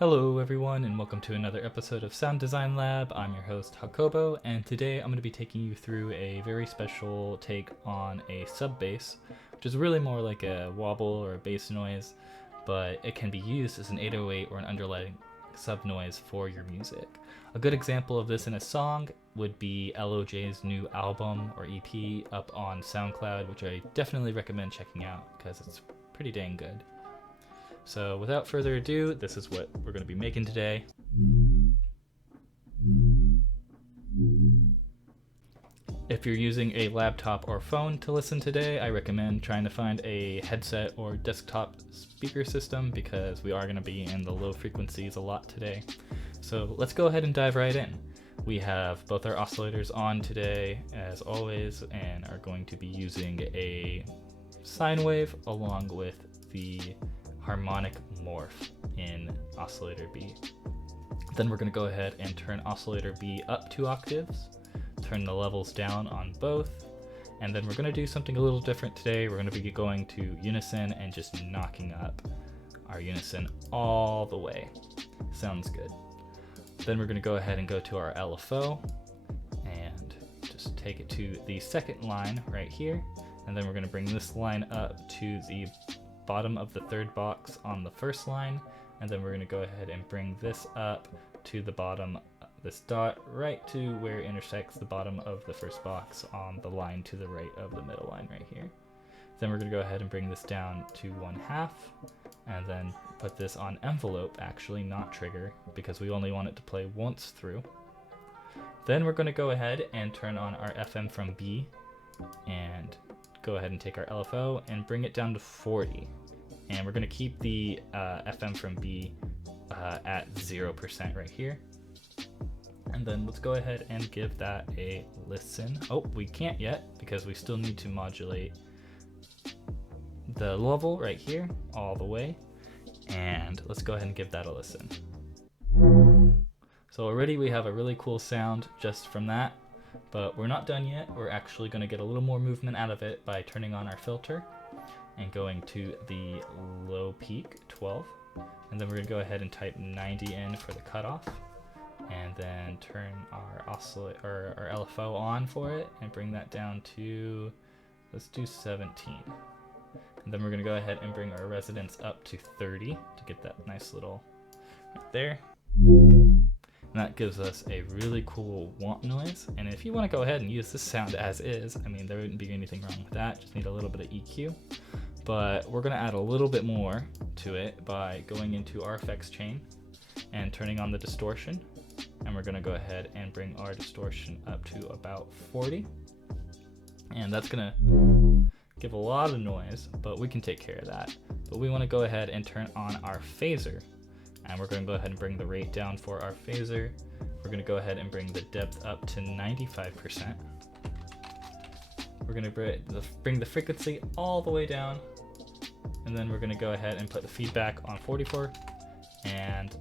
Hello everyone and welcome to another episode of Sound Design Lab. I'm your host Jacobo, and today I'm going to be taking you through a very special take on a sub bass, which is really more like a wobble or a bass noise, but it can be used as an 808 or an underlying sub noise for your music. A good example of this in a song would be LOJ's new album or EP up on SoundCloud, which I definitely recommend checking out because it's pretty dang good. So without further ado, this is what we're going to be making today. If you're using a laptop or phone to listen today, I recommend trying to find a headset or desktop speaker system because we are going to be in the low frequencies a lot today. So let's go ahead and dive right in. We have both our oscillators on today as always and are going to be using a sine wave along with the harmonic morph in oscillator B. Then we're going to go ahead and turn oscillator B up 2 octaves, turn the levels down on both, and then we're going to do something a little different today. We're going to be going to unison and just knocking up our unison all the way. Sounds good. Then we're going to go ahead and go to our LFO and just take it to the second line right here, and then we're going to bring this line up to the bottom of the third box on the first line, and then we're going to go ahead and bring this up to the bottom, this dot right to where it intersects the bottom of the first box on the line to the right of the middle line right here. Then we're going to go ahead and bring this down to 1/2 and then put this on envelope, actually not trigger, because we only want it to play once through. Then we're going to go ahead and turn on our FM from B and go ahead and take our LFO and bring it down to 40. And we're going to keep the FM from B at 0% right here. And then let's go ahead and give that a listen. Oh, we can't yet because we still need to modulate the level right here all the way. And let's go ahead and give that a listen. So already we have a really cool sound just from that. But we're not done yet. We're actually going to get a little more movement out of it by turning on our filter and going to the low peak 12, and then we're going to go ahead and type 90 in for the cutoff, and then turn our our LFO on for it and bring that down to, let's do 17, and then we're going to go ahead and bring our resonance up to 30 to get that nice little right there. And that gives us a really cool womp noise. And if you want to go ahead and use this sound as is, I mean, there wouldn't be anything wrong with that. Just need a little bit of EQ. But we're going to add a little bit more to it by going into our effects chain and turning on the distortion. And we're going to go ahead and bring our distortion up to about 40. And that's going to give a lot of noise, but we can take care of that. But we want to go ahead and turn on our phaser. And we're going to go ahead and bring the rate down for our phaser. We're going to go ahead and bring the depth up to 95%. We're going to bring the frequency all the way down. And then we're going to go ahead and put the feedback on 44 and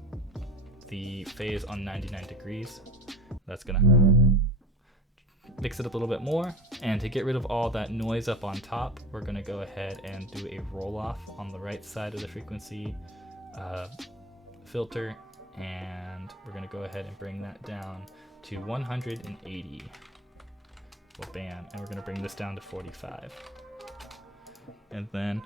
the phase on 99 degrees. That's going to mix it up a little bit more. And to get rid of all that noise up on top, we're going to go ahead and do a roll off on the right side of the frequency filter, and we're going to go ahead and bring that down to 180. Well, bam, and we're going to bring this down to 45. And then,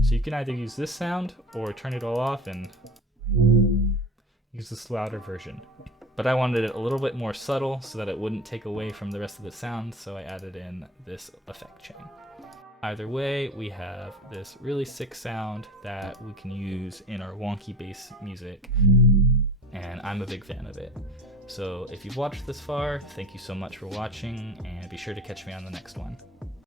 so you can either use this sound or turn it all off and use this louder version. But I wanted it a little bit more subtle so that it wouldn't take away from the rest of the sound, so I added in this effect chain. Either way, we have this really sick sound that we can use in our wonky bass music, and I'm a big fan of it. So if you've watched this far, thank you so much for watching, and be sure to catch me on the next one.